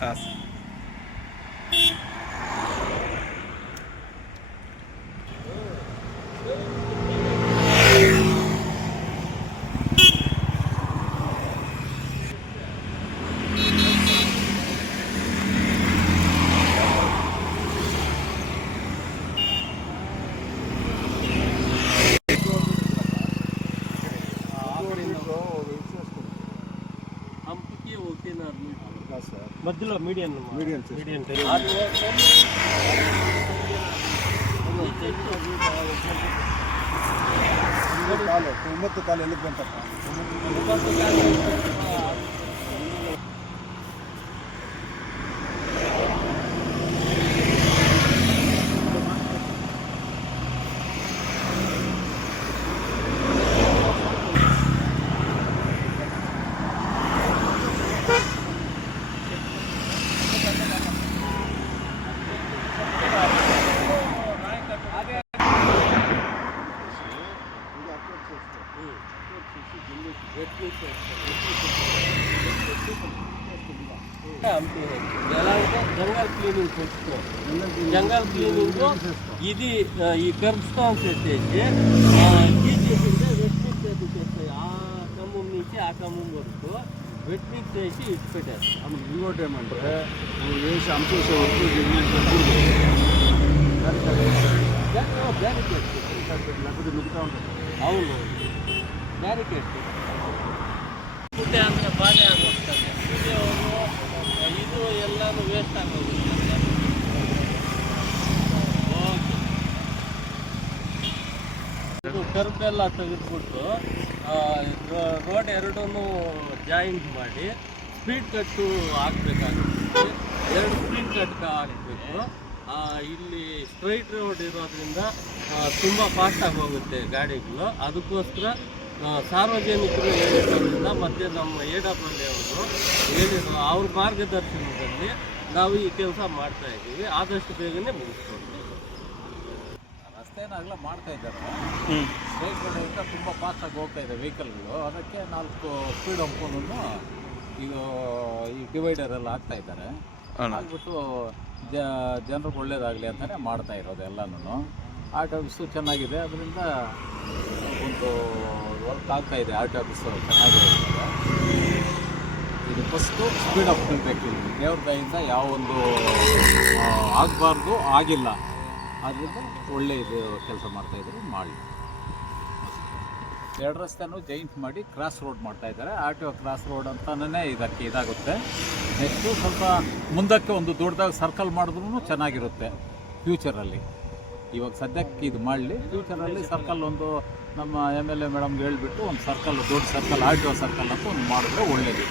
ಹಾಂ ಸರ್. మధ్యలో మీడియం ಕಾಲು 9 ಕಾಲು ಎಲ್ಲಿಗೆ ಬಂತಪ್ಪ? ఎలా అంటే జంగల్ క్లీనింగ్ చేసుకో. జంగల్ క్లీనింగ్ ఇది ఈ కర్బ్ స్టాన్స్ పెట్టేసి తీసేసింటే వెట్ మిక్స్ చేస్తాయి. ఆ కమ్మం నుంచి ఆ కమ్మం వరకు వెట్ మిక్స్ చేసి ఇటు పెట్టేస్తాం. ఆమె ఇంకోటి ఏమంటే నువ్వు వేసి అంశేసే వరకు బ్యారికేడ్ లేకపోతే మిగతా ఉంటుంది. అవును, ಬ್ಯಾರಿಕೇಡ್ ಫುಡ್ಡೆ ಅಂದರೆ ಬಾಧೆ ಆಗೋಗ್ತದೆ. ಇದು ಎಲ್ಲನೂ ವೇಸ್ಟ್ ಆಗೋಗುತ್ತೆ. ಇದು ಕರ್ಬೆಲ್ಲ ತೆಗೆದುಬಿಟ್ಟು ರೋಡ್ ಎರಡೂ ಜಾಯಿಂಟ್ ಮಾಡಿ ಸ್ಪೀಡ್ ಕಟ್ಟು ಹಾಕಬೇಕಾಗುತ್ತೆ. 2 ಸ್ಪೀಡ್ ಕಟ್ ಹಾಕಬೇಕು. ಇಲ್ಲಿ ಸ್ಟ್ರೈಟ್ ರೋಡ್ ಇರೋದ್ರಿಂದ ತುಂಬ ಫಾಸ್ಟಾಗಿ ಹೋಗುತ್ತೆ ಗಾಡಿಗಳು. ಅದಕ್ಕೋಸ್ಕರ ಸಾರ್ವಜನಿಕರು ಹೇಳಿರೋದ್ರಿಂದ ಮತ್ತು ನಮ್ಮ AWL ಅವರು ಹೇಳಿರೋ ಅವ್ರ ಮಾರ್ಗದರ್ಶನದಲ್ಲಿ ನಾವು ಈ ಕೆಲಸ ಮಾಡ್ತಾಯಿದ್ದೀವಿ. ಆದಷ್ಟು ಬೇಗನೆ ಮುಗಿಸ್ಕೊಡ್ತೀವಿ. ರಸ್ತೆನಾಗಲ ಮಾಡ್ತಾ ಇದ್ದಾರೆ. ಸ್ಟ್ರೈಟ್ ರೋಡಿಂದ ತುಂಬ ಫಾಸ್ಟಾಗಿ ಹೋಗ್ತಾ ಇದೆ ವೆಹಿಕಲ್ಗಳು. ಅದಕ್ಕೆ 4 ಸ್ಪೀಡ್ ಹಂಪನ್ನು ಈಗ ಈ ಡಿವೈಡರೆಲ್ಲ ಹಾಕ್ತಾ ಇದ್ದಾರೆ. ಹಾಕ್ಬಿಟ್ಟು ಜನರಿಗೆ ಒಳ್ಳೇದಾಗಲಿ ಅಂತಲೇ ಮಾಡ್ತಾ ಇರೋದು ಎಲ್ಲನೂ. ಆರ್ಟ್ ಆಫೀಸು ಚೆನ್ನಾಗಿದೆ, ಅದರಿಂದ ಒಂದು ವರ್ಕ್ ಆಗ್ತಾ ಇದೆ. ಆರ್ಟ್ ಆಫೀಸು ಚೆನ್ನಾಗಿದೆ. ಇದು ಫಸ್ಟು ಸ್ಪೀಡ್ ಅಪ್ ಇರಬೇಕು. ಇಲ್ಲಿ ದೇವ್ರ ದಯಿಂದ ಯಾವ ಒಂದು ಆಗಬಾರ್ದು, ಆಗಿಲ್ಲ. ಆದ್ದರಿಂದ ಒಳ್ಳೆ ಇದು ಕೆಲಸ ಮಾಡ್ತಾಯಿದ್ರು, ಮಾಡಿ. 2 ರಸ್ತೆನೂ ಜೈಂಟ್ ಮಾಡಿ ಕ್ರಾಸ್ ರೋಡ್ ಮಾಡ್ತಾಯಿದ್ದಾರೆ. RTO ಕ್ರಾಸ್ ರೋಡ್ ಅಂತಲೇ ಇದಕ್ಕೆ ಇದಾಗುತ್ತೆ. ನೆಕ್ಸ್ಟು ಸ್ವಲ್ಪ ಮುಂದಕ್ಕೆ ಒಂದು ದೊಡ್ಡದಾಗಿ ಸರ್ಕಲ್ ಮಾಡಿದ್ರೂ ಚೆನ್ನಾಗಿರುತ್ತೆ ಫ್ಯೂಚರಲ್ಲಿ. ಇವಾಗ ಸದ್ಯಕ್ಕೆ ಇದು ಮಾಡಲಿ, ಫ್ಯೂಚರಲ್ಲಿ ಸರ್ಕಲ್ ಒಂದು ನಮ್ಮ MLA ಮೇಡಮ್ಗೆ ಹೇಳಿಬಿಟ್ಟು ಒಂದು ಸರ್ಕಲ್, ದೊಡ್ಡ ಸರ್ಕಲ್, RTO ಸರ್ಕಲ್ ಅಂತ ಒಂದು ಮಾಡಿದ್ರೆ ಒಳ್ಳೆಯದು.